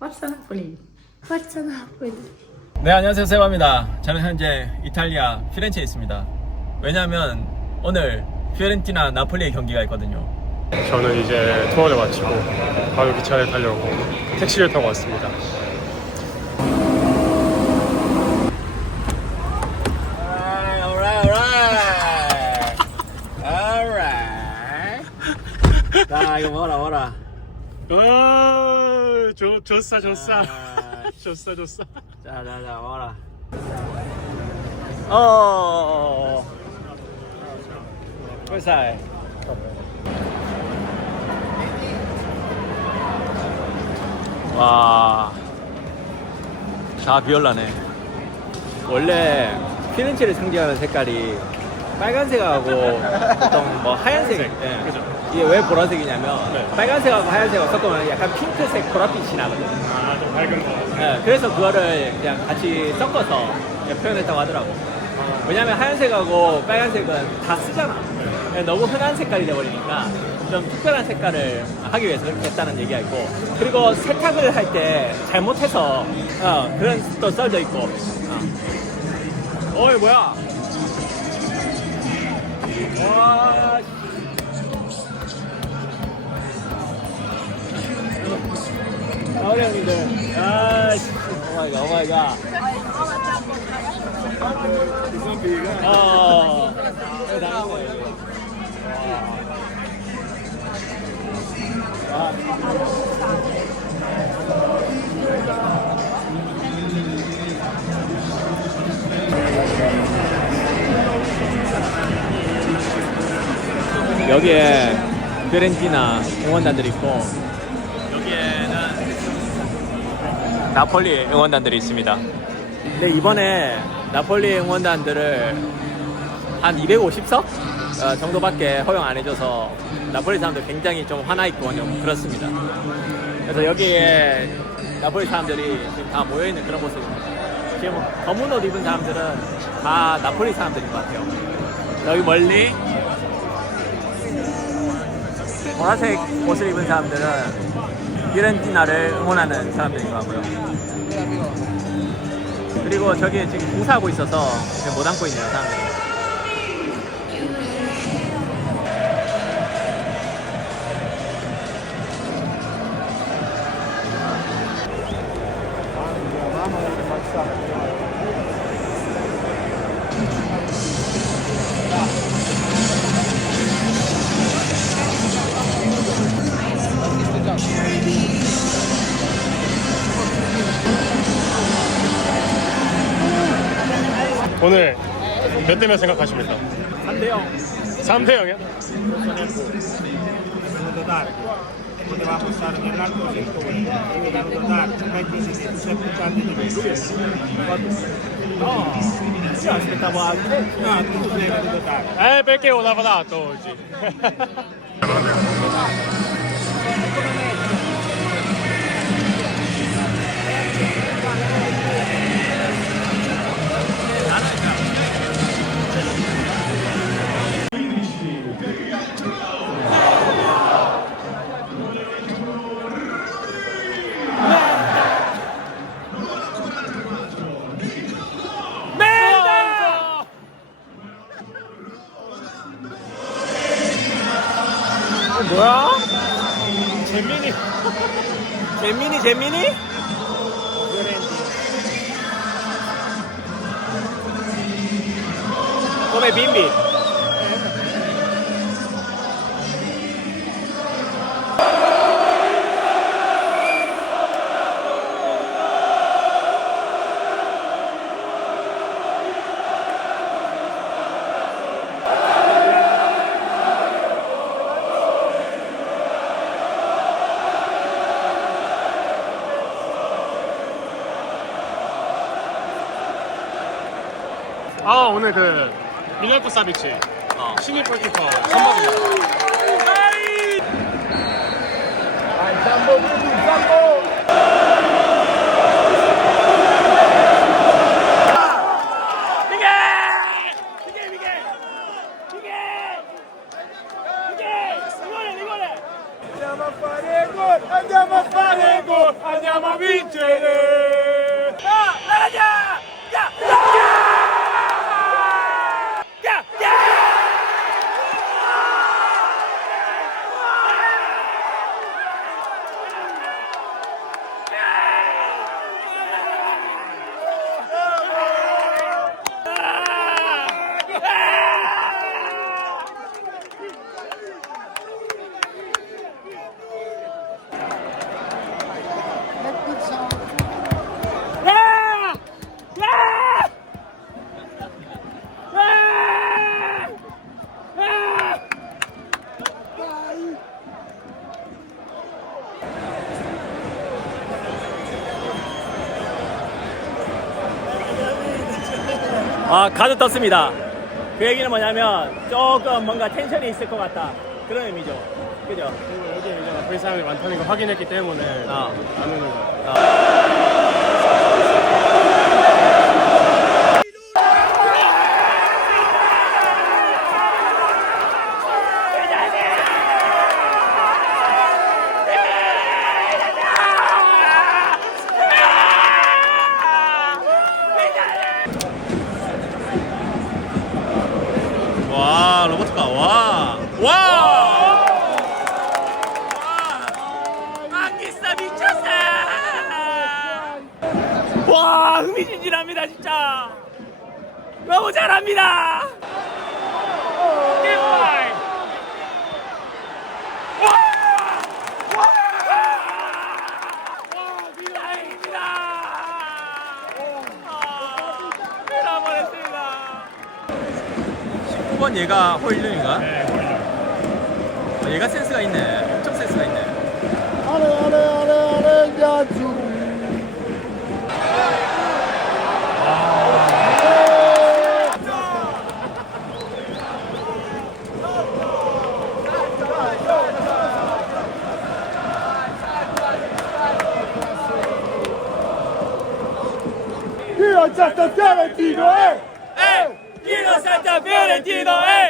Forza Napoli. Forza Napoli. 네 안녕하세요 세바입니다 저는 현재 이탈리아 피렌체에 있습니다 왜냐하면 오늘 피오렌티나 나폴리의 경기가 있거든요 저는 이제 투어를 마치고 바로 기차를 타려고 택시를 타고 왔습니다. alright alright alright 자 이거 먹어라 먹어라 아, 좋, 좋싸, 좋싸. 아, 좋싸, 좋싸. 자자자 먹어라 어 꿀살 와, 다 비올라네. 원래 피렌체를 상징하는 색깔이 빨간색하고 보통 뭐 하얀색. 예. 그죠. 이게 왜 보라색이냐면 네. 빨간색하고 하얀색하고 섞으면 약간 핑크색 보랏빛이 나거든. 아, 좀 밝은 거. 예, 그래서 그거를 그냥 같이 섞어서 그냥 표현했다고 하더라고. 왜냐면 하얀색하고 빨간색은 다 쓰잖아. 예, 너무 흔한 색깔이 돼버리니까 좀 특별한 색깔을 하기 위해서 그렇게 했다는 얘기가 있고 그리고 세탁을 할 때 잘못해서 어, 그런 또 써져 있고 어. 어이 뭐야 와 어리 형님들 아 씨. 오마이갓 오마이갓 어 여기 나가네, 여기. 와. 와. 여기에 피렌티나 응원단들이 있고 나폴리 응원단들이 있습니다. 근데 이번에 나폴리 응원단들을 한 250석 어, 정도밖에 허용 안 해줘서 나폴리 사람들 굉장히 좀 화나 있고 좀 그렇습니다. 그래서 여기에 나폴리 사람들이 지금 다 모여 있는 그런 모습입니다. 지금 검은 옷 입은 사람들은 다 나폴리 사람들인 것 같아요. 여기 멀리 보라색 옷을 입은 사람들은 피렌티나를 응원하는 사람들인 것 같고요. 그리고 저기 지금 공사하고 있어서 못 앉고 있네요, 사람들이. 오늘 몇 대면 생각하십니까? 3대 0. 3대 0이요? Minuto tardi. Potevamo stare nell'altro settore. Minuto tardi, metti se tu sei puntato di questo. No, io aspettavo altri. No, tu sei venuto tardi. Eh, perché ho lavorato oggi? 잼민이, 잼민이? bimbi. 아, 오늘 그 미네코 사비치 어. 신입 골키퍼! Andiamo a fare gol! Andiamo a vincere! 빈체를 야 나가자 야 야! 야! 야! 야! 야! 야! 야! 아, 가득 떴습니다. 그 얘기는 뭐냐면 조금 뭔가 텐션이 있을 것 같다. 그런 의미죠. 그죠? 그리고 여기 이제 나폴리 사람이 많다는 걸 확인했기 때문에 아. 안 오는. 와, 로버트가 와. 와! 안기스 미쳤어! 와, 흥미진진합니다, 진짜. 너무 잘합니다. 아, 밀어버렸습니다. 19번 얘가 홀륜인가? 네, 보이죠. 어, 얘가 센스가 있네. Tiro Santa Fiore Tiro, eh! Tiro Santa Fiore Tiro, eh!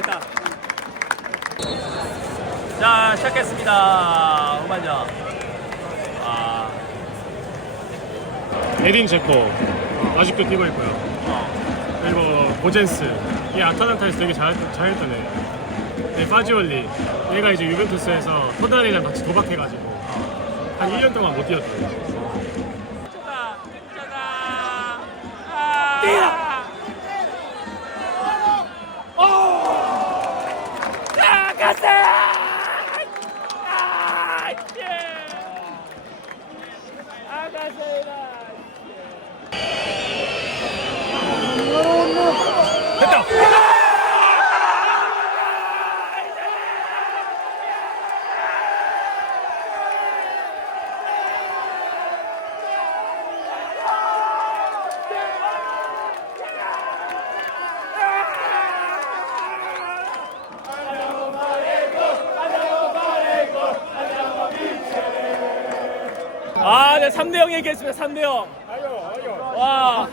잘했다. 자, 시작했습니다. 후반전. 아, 에딘 제코 아직도 뛰고 있고요. 어. 그리고 보젠스 얘 아탈란타에서 되게 잘, 잘했던 애. 네, 파지올리 얘가 이제 유벤투스에서 토다리랑 같이 도박해가지고 한 1년 동안 못 뛰었대요. 쫓아, 쫓아. 아. 뛰라! 3대 0 얘기했습니다. 3대 0. 와,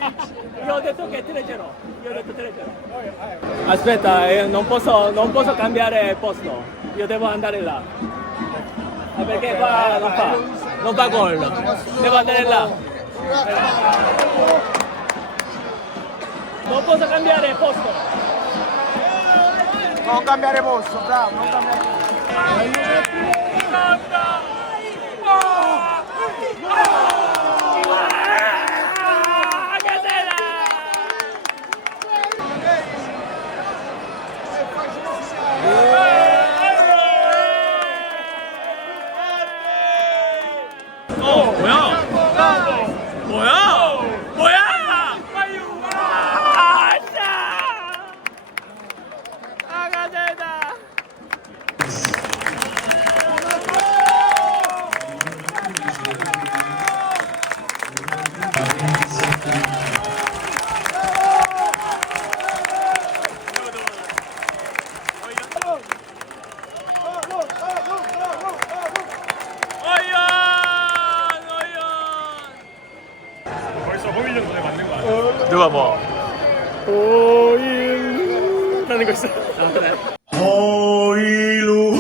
io ho detto che 3-0. Io ho detto 3-0. Aspetta, eh, non posso, non posso cambiare posto. Io devo andare là. Ah, perché qua non fa, non fa gol. Devo andare là. Non posso cambiare posto. Non cambiare posto, bravo, non cambiare posto. 그래. Hoy luna,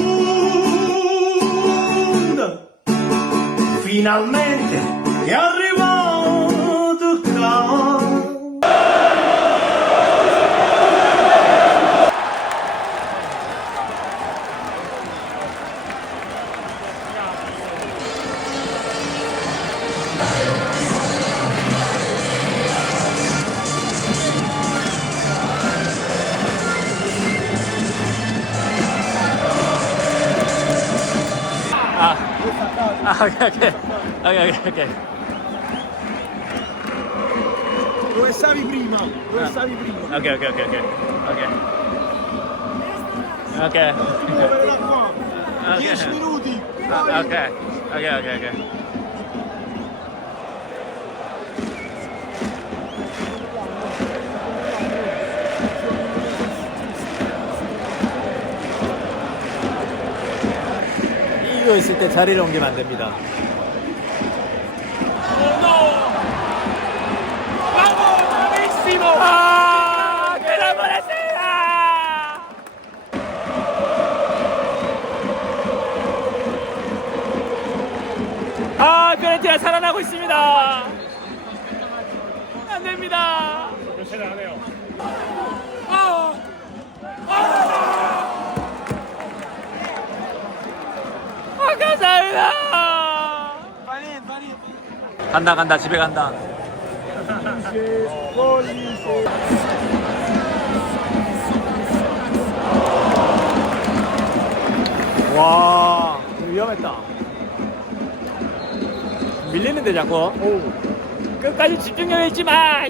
finalmente okay, okay. Okay, okay. Dove stavi prima? Dove ah. stavi prima? Ok, ok, ok, ok. Ok. Ok. okay. okay. okay. 10 minuti. Ah, ok. Ok, ok, ok. 이거 있을 때 자리를 옮기면 안 됩니다. 아! 아, 페렌티가 살아나고 있습니다. 안 됩니다. 교체를 안 해요. 아, 아, 아, 감사합니다. Vai, vai. 간다, 간다, 집에 간다. 와, 위험했다. 밀리는데 자꾸. 끝까지 집중력 잃지 마.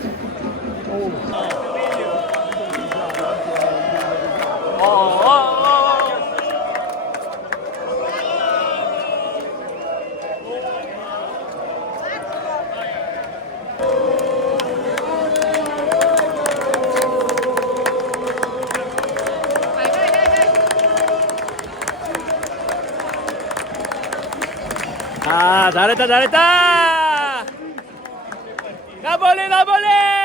어, 어, 어. 아, 잘했다, 잘했다. 나폴리, 나폴리.